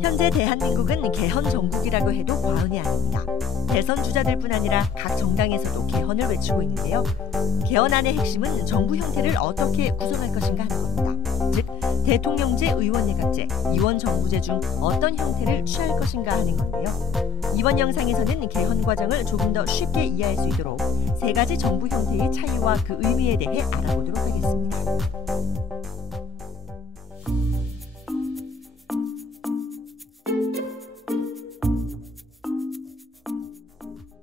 현재 대한민국은 개헌 정국이라고 해도 과언이 아닙니다. 대선 주자들뿐 아니라 각 정당에서도 개헌을 외치고 있는데요. 개헌안의 핵심은 정부 형태를 어떻게 구성할 것인가 하는 겁니다. 즉, 대통령제, 의원내각제, 이원정부제 중 어떤 형태를 취할 것인가 하는 건데요. 이번 영상에서는 개헌 과정을 조금 더 쉽게 이해할 수 있도록 세 가지 정부 형태의 차이와 그 의미에 대해 알아보도록 하겠습니다.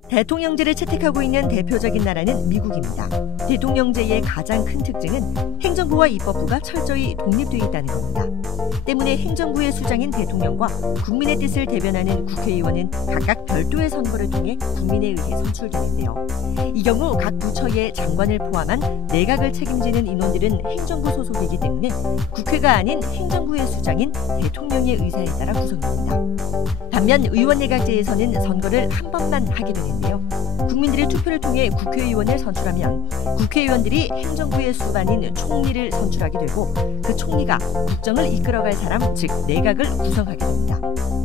대통령제를 채택하고 있는 대표적인 나라는 미국입니다. 대통령제의 가장 큰 특징은 행정부와 입법부가 철저히 독립되어 있다는 겁니다. 때문에 행정부의 수장인 대통령과 국민의 뜻을 대변하는 국회의원은 각각 별도의 선거를 통해 국민에 의해 선출되는데요. 이 경우 각 부처의 장관을 포함한 내각을 책임지는 인원들은 행정부 소속이기 때문에 국회가 아닌 행정부의 수장인 대통령의 의사에 따라 구성됩니다. 반면 의원내각제에서는 선거를 한 번만 하게 되는데요. 국민들의 투표를 통해 국회의원을 선출하면 국회의원들이 행정부의 수반인 총리를 선출하게 되고 그 총리가 국정을 이끌어갈 사람, 즉 내각을 구성하게 됩니다.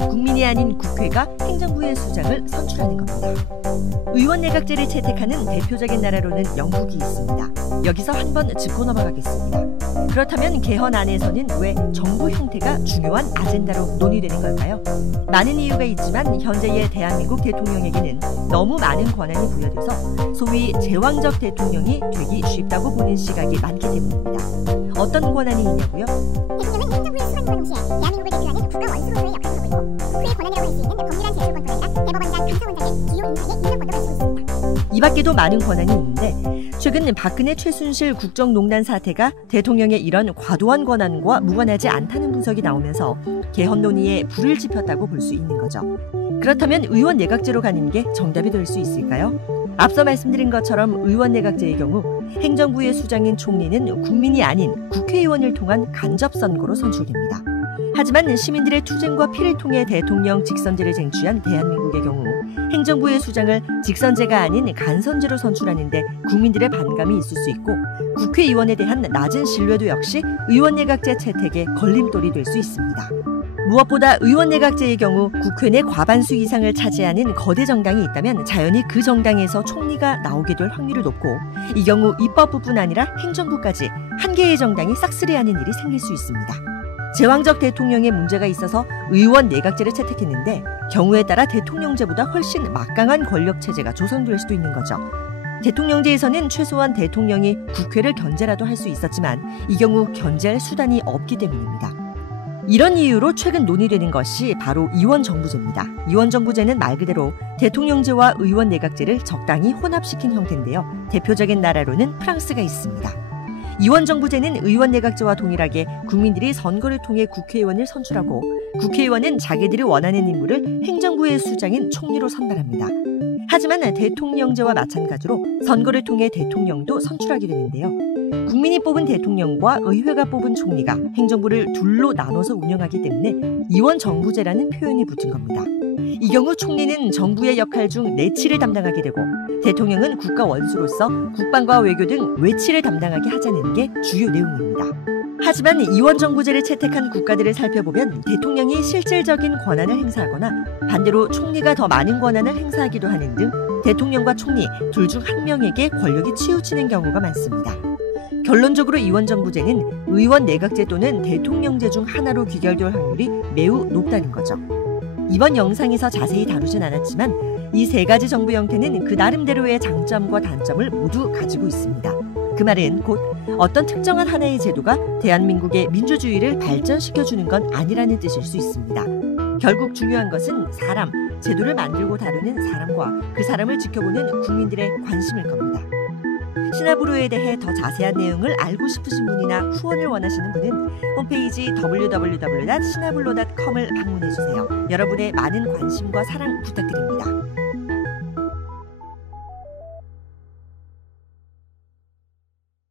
국민이 아닌 국회가 행정부의 수장을 선출하는 겁니다. 의원내각제를 채택하는 대표적인 나라로는 영국이 있습니다. 여기서 한번 짚고 넘어가겠습니다. 그렇다면 개헌 안에서는 왜 정부 형태가 중요한 아젠다로 논의되는 걸까요? 많은 이유가 있지만 현재의 대한민국 대통령에게는 너무 많은 권한이 부여돼서 소위 제왕적 대통령이 되기 쉽다고 보는 시각이 많기 때문입니다. 어떤 권한이 있냐고요? 대통령은 행정부의 수반과 동시에 대한민국을 대표하는 국가 원수로서의 역할을 하고 있고 국회의 권한이라고 할 수 있는 범실한 제출 권한이나 대법원장, 감사원장의 주요 인사에게 임명권도 가지고 있습니다. 이 밖에도 많은 권한이 있는데 최근 박근혜 최순실 국정농단 사태가 대통령의 이런 과도한 권한과 무관하지 않다는 분석이 나오면서 개헌 논의에 불을 지폈다고 볼 수 있는 거죠. 그렇다면 의원 내각제로 가는 게 정답이 될 수 있을까요? 앞서 말씀드린 것처럼 의원 내각제의 경우 행정부의 수장인 총리는 국민이 아닌 국회의원을 통한 간접 선거로 선출됩니다. 하지만 시민들의 투쟁과 피를 통해 대통령 직선제를 쟁취한 대한민국의 경우 행정부의 수장을 직선제가 아닌 간선제로 선출하는데 국민들의 반감이 있을 수 있고 국회의원에 대한 낮은 신뢰도 역시 의원내각제 채택의 걸림돌이 될 수 있습니다. 무엇보다 의원내각제의 경우 국회 내 과반수 이상을 차지하는 거대 정당이 있다면 자연히 그 정당에서 총리가 나오게 될 확률이 높고 이 경우 입법부뿐 아니라 행정부까지 한 개의 정당이 싹쓸이하는 일이 생길 수 있습니다. 제왕적 대통령에 문제가 있어서 의원 내각제를 채택했는데 경우에 따라 대통령제보다 훨씬 막강한 권력체제가 조성될 수도 있는 거죠. 대통령제에서는 최소한 대통령이 국회를 견제라도 할 수 있었지만 이 경우 견제할 수단이 없기 때문입니다. 이런 이유로 최근 논의되는 것이 바로 이원정부제입니다. 이원정부제는 말 그대로 대통령제와 의원 내각제를 적당히 혼합시킨 형태인데요. 대표적인 나라로는 프랑스가 있습니다. 이원정부제는 의원내각제와 동일하게 국민들이 선거를 통해 국회의원을 선출하고 국회의원은 자기들이 원하는 인물을 행정부의 수장인 총리로 선발합니다. 하지만 대통령제와 마찬가지로 선거를 통해 대통령도 선출하게 되는데요. 국민이 뽑은 대통령과 의회가 뽑은 총리가 행정부를 둘로 나눠서 운영하기 때문에 이원정부제라는 표현이 붙은 겁니다. 이 경우 총리는 정부의 역할 중 내치를 담당하게 되고 대통령은 국가 원수로서 국방과 외교 등 외치를 담당하게 하자는 게 주요 내용입니다. 하지만 이원정부제를 채택한 국가들을 살펴보면 대통령이 실질적인 권한을 행사하거나 반대로 총리가 더 많은 권한을 행사하기도 하는 등 대통령과 총리 둘 중 한 명에게 권력이 치우치는 경우가 많습니다. 결론적으로 이원정부제는 의원 내각제 또는 대통령제 중 하나로 귀결될 확률이 매우 높다는 거죠. 이번 영상에서 자세히 다루진 않았지만 이 세 가지 정부 형태는 그 나름대로의 장점과 단점을 모두 가지고 있습니다. 그 말은 곧 어떤 특정한 하나의 제도가 대한민국의 민주주의를 발전시켜주는 건 아니라는 뜻일 수 있습니다. 결국 중요한 것은 사람, 제도를 만들고 다루는 사람과 그 사람을 지켜보는 국민들의 관심일 겁니다. 시나브로에 대해 더 자세한 내용을 알고 싶으신 분이나 후원을 원하시는 분은 홈페이지 www.sinablo.com을 방문해주세요. 여러분의 많은 관심과 사랑 부탁드립니다.